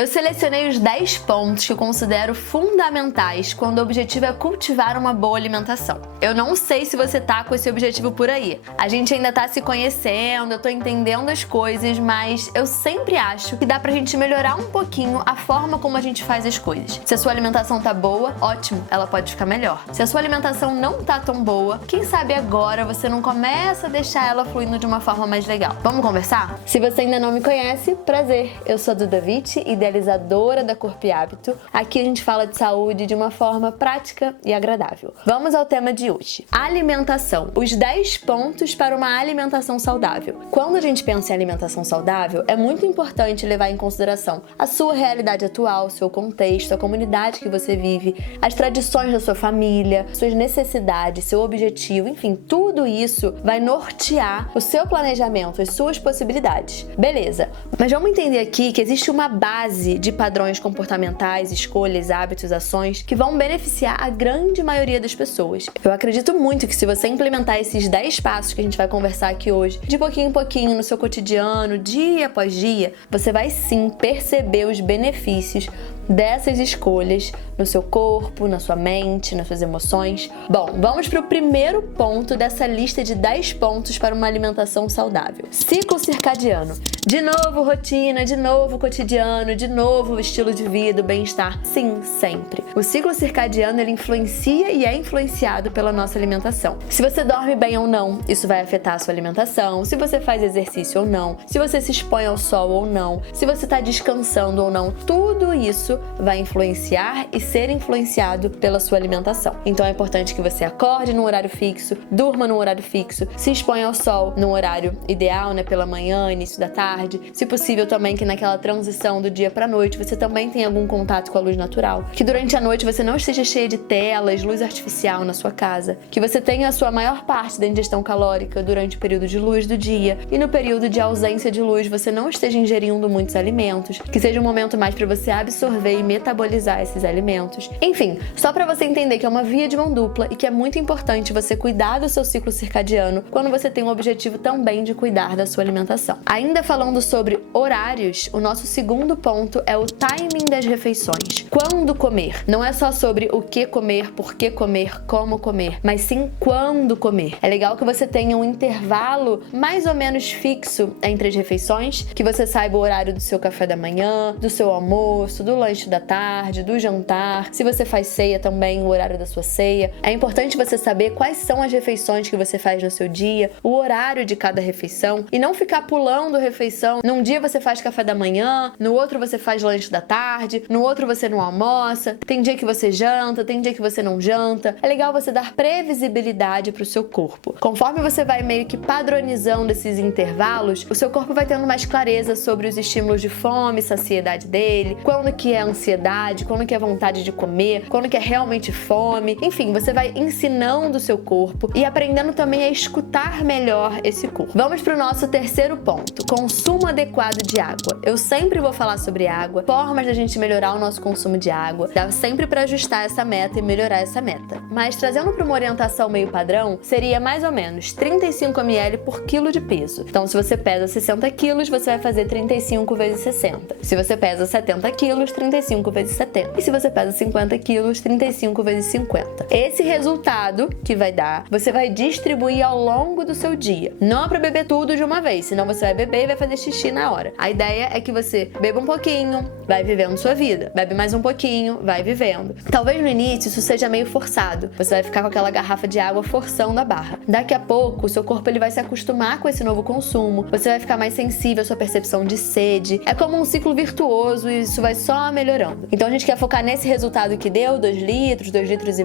Eu selecionei os 10 pontos que eu considero fundamentais quando o objetivo é cultivar uma boa alimentação. Eu não sei se você tá com esse objetivo por aí. A gente ainda tá se conhecendo, eu tô entendendo as coisas, mas eu sempre acho que dá pra gente melhorar um pouquinho a forma como a gente faz as coisas. Se a sua alimentação tá boa, ótimo, ela pode ficar melhor. Se a sua alimentação não tá tão boa, quem sabe agora você não começa a deixar ela fluindo de uma forma mais legal. Vamos conversar? Se você ainda não me conhece, prazer. Eu sou a Duda Vitti, idealizadora da Corpo e Hábito. Aqui a gente fala de saúde de uma forma prática e agradável. Vamos ao tema de hoje. Alimentação. Os 10 pontos para uma alimentação saudável. Quando a gente pensa em alimentação saudável, é muito importante levar em consideração a sua realidade atual, seu contexto, a comunidade que você vive, as tradições da sua família, suas necessidades, seu objetivo, enfim, tudo isso vai nortear o seu planejamento, as suas possibilidades. Beleza, mas vamos entender aqui que existe uma base de padrões comportamentais, escolhas, hábitos, ações que vão beneficiar a grande maioria das pessoas. Eu acredito muito que se você implementar esses 10 passos que a gente vai conversar aqui hoje, de pouquinho em pouquinho, no seu cotidiano, dia após dia, você vai sim perceber os benefícios dessas escolhas no seu corpo, na sua mente, nas suas emoções. Bom, vamos para o primeiro ponto dessa lista de 10 pontos para uma alimentação saudável. Ciclo circadiano. De novo rotina, de novo cotidiano, de novo estilo de vida, bem-estar. Sim, sempre. O ciclo circadiano, ele influencia e é influenciado pela nossa alimentação. Se você dorme bem ou não, isso vai afetar a sua alimentação. Se você faz exercício ou não, se você se expõe ao sol ou não, se você está descansando ou não, tudo isso vai influenciar e ser influenciado pela sua alimentação. Então é importante que você acorde num horário fixo, durma num horário fixo, se exponha ao sol num horário ideal, né, pela manhã, início da tarde. Se possível também que naquela transição do dia para a noite você também tenha algum contato com a luz natural. Que durante a noite você não esteja cheia de telas, luz artificial na sua casa. Que você tenha a sua maior parte da ingestão calórica durante o período de luz do dia e no período de ausência de luz você não esteja ingerindo muitos alimentos. Que seja um momento mais para você absorver e metabolizar esses alimentos. Enfim, só para você entender que é uma via de mão dupla e que é muito importante você cuidar do seu ciclo circadiano quando você tem o objetivo também de cuidar da sua alimentação. Ainda falando sobre horários, o nosso segundo ponto é o timing das refeições. Quando comer? Não é só sobre o que comer, por que comer, como comer, mas sim quando comer. É legal que você tenha um intervalo mais ou menos fixo entre as refeições, que você saiba o horário do seu café da manhã, do seu almoço, do lanche da tarde, do jantar. Se você faz ceia também, o horário da sua ceia. É importante você saber quais são as refeições que você faz no seu dia, o horário de cada refeição e não ficar pulando refeição. Num dia você faz café da manhã, no outro você faz lanche da tarde, no outro você não almoça, tem dia que você janta, tem dia que você não janta. É legal você dar previsibilidade para o seu corpo. Conforme você vai meio que padronizando esses intervalos, o seu corpo vai tendo mais clareza sobre os estímulos de fome, saciedade dele, quando que é ansiedade, quando que é vontade de comer, quando que é realmente fome. Enfim, você vai ensinando o seu corpo e aprendendo também a escutar melhor esse corpo. Vamos para o nosso terceiro ponto, consumo adequado de água. Eu sempre vou falar sobre água, formas da gente melhorar o nosso consumo de água. Dá sempre para ajustar essa meta e melhorar essa meta. Mas trazendo para uma orientação meio padrão, seria mais ou menos 35 ml por quilo de peso. Então, se você pesa 60 quilos, você vai fazer 35 vezes 60. Se você pesa 70 quilos, 35 vezes 70. E se você pesa 50 quilos, 35 vezes 50. Esse resultado que vai dar, você vai distribuir ao longo do seu dia. Não é para beber tudo de uma vez, senão você vai beber e vai fazer xixi na hora. A ideia é que você beba um pouquinho, vai vivendo sua vida. Bebe mais um pouquinho, vai vivendo. Talvez no início isso seja meio forçado. Você vai ficar com aquela garrafa de água forçando a barra. Daqui a pouco, o seu corpo ele vai se acostumar com esse novo consumo. Você vai ficar mais sensível à sua percepção de sede. É como um ciclo virtuoso e isso vai só melhorando. Então a gente quer focar nesse resultado que deu, 2 litros, 2,5 litros,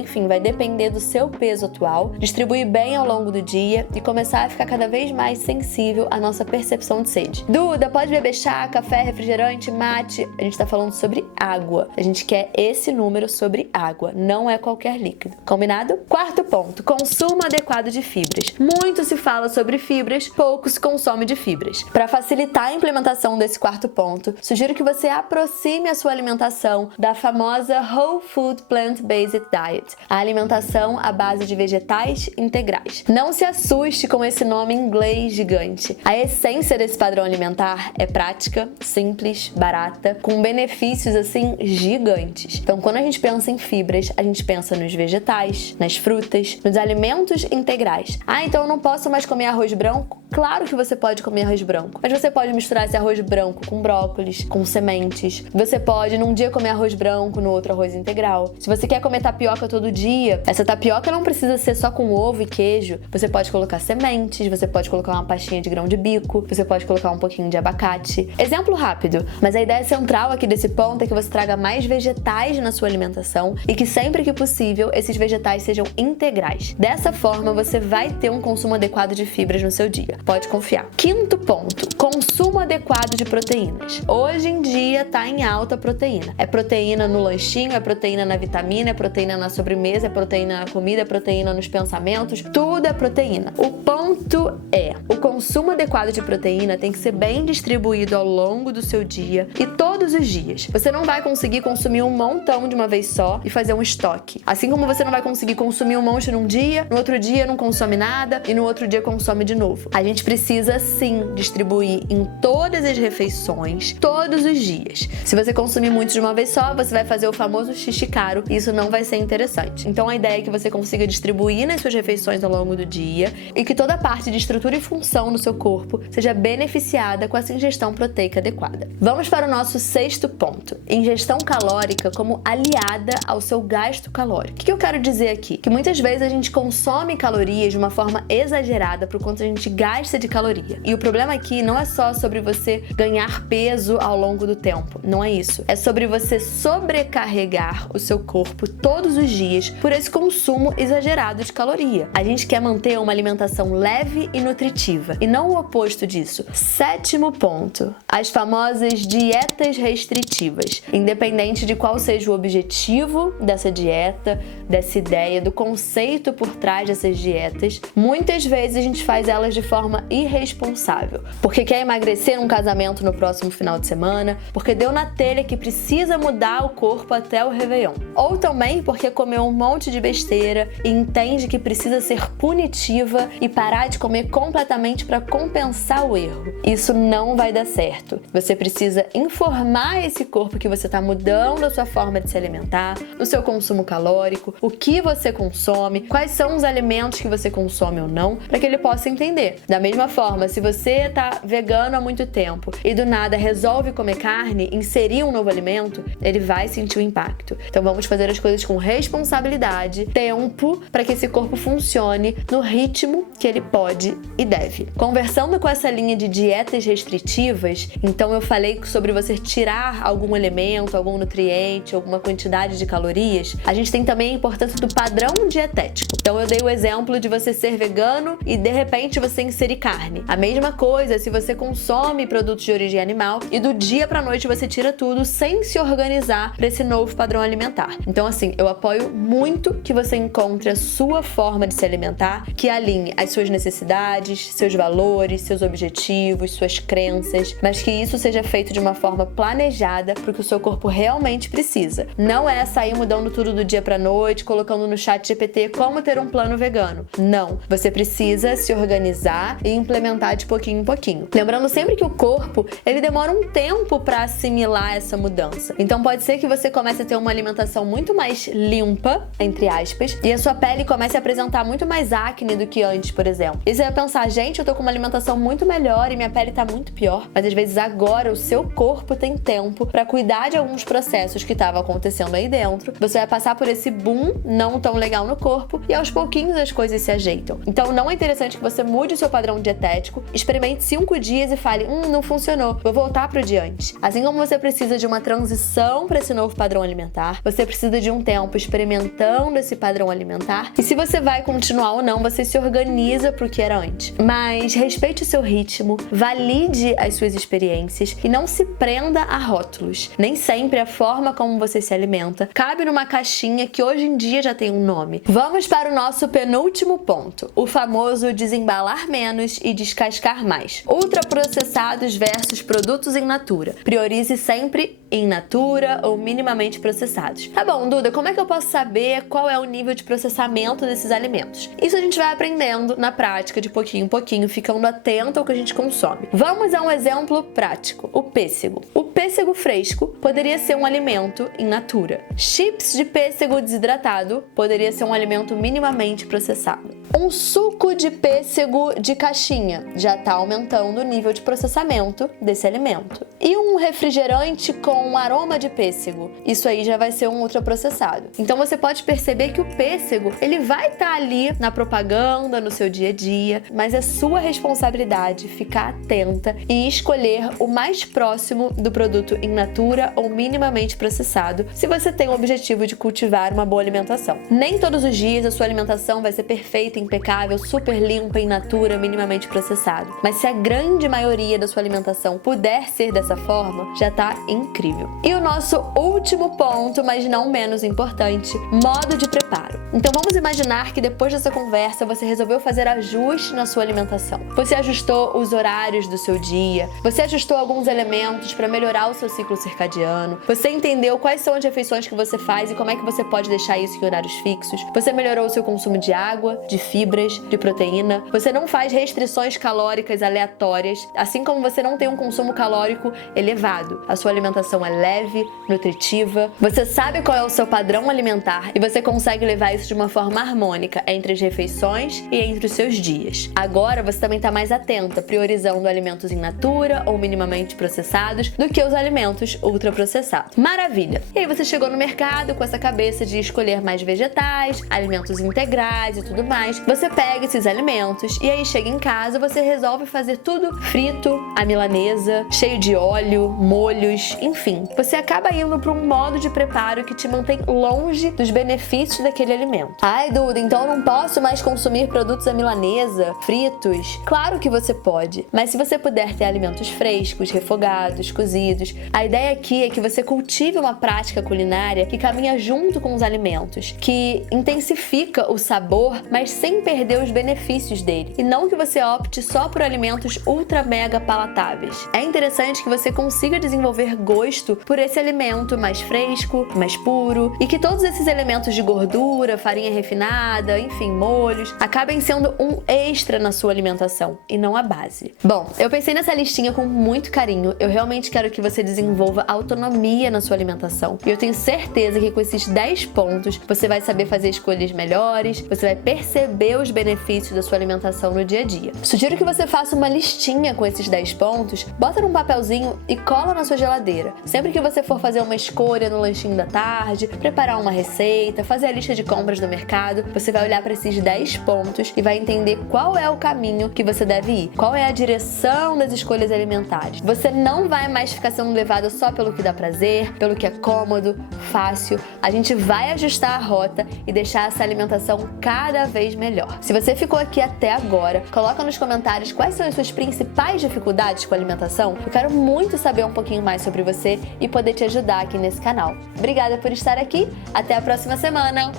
enfim, vai depender do seu peso atual, distribuir bem ao longo do dia e começar a ficar cada vez mais sensível à nossa percepção de sede. Duda, pode beber chá, café, refrigerante, mate? A gente tá falando sobre água. A gente quer esse número sobre água, não é qualquer líquido. Combinado? Quarto ponto, consumo adequado de fibras. Muito se fala sobre fibras, pouco se consome de fibras. Para facilitar a implementação desse quarto ponto, sugiro que você aproxime a sua alimentação da famosa Whole Food Plant-Based Diet, a alimentação à base de vegetais integrais. Não se assuste com esse nome inglês gigante. A essência desse padrão alimentar é prática, simples, barata completa, com benefícios assim gigantes. Então, quando a gente pensa em fibras, a gente pensa nos vegetais, nas frutas, nos alimentos integrais. Ah, então eu não posso mais comer arroz branco? Claro que você pode comer arroz branco, mas você pode misturar esse arroz branco com brócolis, com sementes. Você pode num dia comer arroz branco, no outro arroz integral. Se você quer comer tapioca todo dia, essa tapioca não precisa ser só com ovo e queijo. Você pode colocar sementes, você pode colocar uma pastinha de grão de bico, você pode colocar um pouquinho de abacate. Exemplo rápido, mas a ideia central aqui desse ponto é que você traga mais vegetais na sua alimentação e que sempre que possível esses vegetais sejam integrais. Dessa forma, você vai ter um consumo adequado de fibras no seu dia. Pode confiar. Quinto ponto, consumo adequado de proteínas. Hoje em dia tá em alta proteína. É proteína no lanchinho, é proteína na vitamina, é proteína na sobremesa, é proteína na comida, é proteína nos pensamentos, tudo é proteína. O ponto é, o consumo adequado de proteína tem que ser bem distribuído ao longo do seu dia e todos os dias. Você não vai conseguir consumir um montão de uma vez só e fazer um estoque. Assim como você não vai conseguir consumir um monte num dia, no outro dia não consome nada e no outro dia consome de novo. A gente precisa sim distribuir em todas as refeições, todos os dias. Se você consumir muito de uma vez só, você vai fazer o famoso xixi caro e isso não vai ser interessante. Então a ideia é que você consiga distribuir nas suas refeições ao longo do dia e que toda a parte de estrutura e função no seu corpo seja beneficiada com essa ingestão proteica adequada. Vamos para o nosso sexto ponto, ingestão calórica como aliada ao seu gasto calórico. O que eu quero dizer aqui? Que muitas vezes a gente consome calorias de uma forma exagerada por quanto a gente gasta de caloria. E o problema aqui não é só sobre você ganhar peso ao longo do tempo, não é isso. É sobre você sobrecarregar o seu corpo todos os dias por esse consumo exagerado de caloria. A gente quer manter uma alimentação leve e nutritiva, e não o oposto disso. Sétimo ponto, as famosas dietas restritivas. Independente de qual seja o objetivo dessa dieta, dessa ideia, do conceito por trás dessas dietas, muitas vezes a gente faz elas de forma irresponsável. Porque quer emagrecer num casamento no próximo final de semana, porque deu na telha que precisa mudar o corpo até o Réveillon. Ou também porque comeu um monte de besteira e entende que precisa ser punitiva e parar de comer completamente para compensar o erro. Isso não vai dar certo. Você precisa informar esse corpo que você está mudando a sua forma de se alimentar, o seu consumo calórico, o que você consome, quais são os alimentos que você consome ou não, para que ele possa entender. Da mesma forma, se você tá vegano há muito tempo e do nada resolve comer carne, inserir um novo alimento, ele vai sentir o impacto. Então vamos fazer as coisas com responsabilidade, tempo, para que esse corpo funcione no ritmo que ele pode e deve. Conversando com essa linha de dietas restritivas, então eu falei sobre você tirar algum elemento, algum nutriente, alguma quantidade de calorias. A gente tem também a importância do padrão dietético. Então eu dei o exemplo de você ser vegano e de repente você inserir carne. A mesma coisa se você consome produtos de origem animal e do dia pra noite você tira tudo sem se organizar para esse novo padrão alimentar. Então assim, eu apoio muito que você encontre a sua forma de se alimentar, que alinhe as suas necessidades, seus valores, seus objetivos, suas crenças, mas que isso seja feito de uma forma planejada para o que o seu corpo realmente precisa. Não é sair mudando tudo do dia pra noite, colocando no chat GPT como ter um plano vegano. Não. Você precisa se organizar e implementar de pouquinho em pouquinho. Lembrando sempre que o corpo, ele demora um tempo para assimilar essa mudança. Então pode ser que você comece a ter uma alimentação muito mais limpa, entre aspas, e a sua pele comece a apresentar muito mais acne do que antes, por exemplo. E você vai pensar, gente, eu tô com uma alimentação muito melhor e minha pele tá muito pior. Mas às vezes agora o seu corpo tem tempo para cuidar de alguns processos que estavam acontecendo aí dentro. Você vai passar por esse boom não tão legal no corpo e aos pouquinhos as coisas se ajeitam. Então não é interessante que você mude o seu padrão dietético, experimente 5 dias e fale, não funcionou, vou voltar pro dia antes. Assim como você precisa de uma transição para esse novo padrão alimentar, você precisa de um tempo experimentando esse padrão alimentar e se você vai continuar ou não, você se organiza pro que era antes. Mas respeite o seu ritmo, valide as suas experiências e não se prenda a rótulos. Nem sempre a forma como você se alimenta cabe numa caixinha que hoje em dia já tem um nome. Vamos para o nosso penúltimo ponto, o famoso desembalar menos e descascar mais. Ultraprocessados versus produtos in natura. Priorize sempre in natura ou minimamente processados. Tá bom, Duda, como é que eu posso saber qual é o nível de processamento desses alimentos? Isso a gente vai aprendendo na prática, de pouquinho em pouquinho, ficando atento ao que a gente consome. Vamos a um exemplo prático, o pêssego. pêssego. O pêssego fresco poderia ser um alimento in natura. Chips de pêssego desidratado poderia ser um alimento minimamente processado. Um suco de pêssego de caixinha já está aumentando o nível de processamento desse alimento. E um refrigerante com aroma de pêssego, isso aí já vai ser um ultraprocessado. Então você pode perceber que o pêssego, ele vai estar ali na propaganda, no seu dia a dia, mas é sua responsabilidade ficar atenta e escolher o mais próximo do produto in natura ou minimamente processado, se você tem o objetivo de cultivar uma boa alimentação. Nem todos os dias a sua alimentação vai ser perfeita, impecável, super limpa, in natura, minimamente processado. Mas se a grande maioria da sua alimentação puder ser dessa forma, já tá incrível. E o nosso último ponto, mas não menos importante, modo de preparo. Então vamos imaginar que depois dessa conversa você resolveu fazer ajustes na sua alimentação. Você ajustou os horários do seu dia, você ajustou alguns elementos para melhorar o seu ciclo circadiano, você entendeu quais são as refeições que você faz e como é que você pode deixar isso em horários fixos, você melhorou o seu consumo de água, de fibras, de proteína, você não faz restrições calóricas aleatórias, assim como você não tem um consumo calórico elevado. A sua alimentação é leve, nutritiva, você sabe qual é o seu padrão alimentar e você consegue levar isso de uma forma harmônica entre as refeições e entre os seus dias. Agora você também está mais atenta, priorizando alimentos in natura ou minimamente processados do que os alimentos ultraprocessados. Maravilha! E aí você chegou no mercado com essa cabeça de escolher mais vegetais, alimentos integrais e tudo mais. Você pega esses alimentos e aí chega em casa, você resolve fazer tudo frito, a milanesa, cheio de óleo, molhos, enfim. Você acaba indo para um modo de preparo que te mantém longe dos benefícios daquele alimento. Ai, Duda, então eu não posso mais consumir produtos à milanesa, fritos? Claro que você pode, mas se você puder ter alimentos frescos, refogados, cozidos, a ideia aqui é que você cultive uma prática culinária que caminha junto com os alimentos, que intensifica o sabor, mas sem perder os benefícios dele, e não que você opte só por alimentos ultra mega palatáveis. É interessante que você consiga desenvolver gosto por esse alimento mais fresco, mais puro, e que todos esses elementos de gordura, farinha refinada, enfim, molhos, acabem sendo um extra na sua alimentação e não a base. Bom, eu pensei nessa listinha com muito carinho, eu realmente quero que você desenvolva autonomia na sua alimentação, e eu tenho certeza que com esses 10 pontos você vai saber fazer escolhas melhores, você vai perceber os benefícios da sua alimentação no dia a dia. Sugiro que você faça uma listinha com esses 10 pontos, bota num papelzinho e cola na sua geladeira. Sempre que você for fazer uma escolha no lanchinho da tarde, preparar uma receita, fazer a lista de compras do mercado, você vai olhar para esses 10 pontos e vai entender qual é o caminho que você deve ir, qual é a direção das escolhas alimentares. Você não vai mais ficar sendo levado só pelo que dá prazer, pelo que é cômodo, fácil. A gente vai ajustar a rota e deixar essa alimentação cada vez melhor. Se você ficou aqui até agora, coloca nos comentários quais são as suas principais dificuldades com a alimentação. Eu quero muito saber um pouquinho mais sobre você e poder te ajudar aqui nesse canal. Obrigada por estar aqui, até a próxima semana.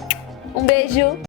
Um beijo!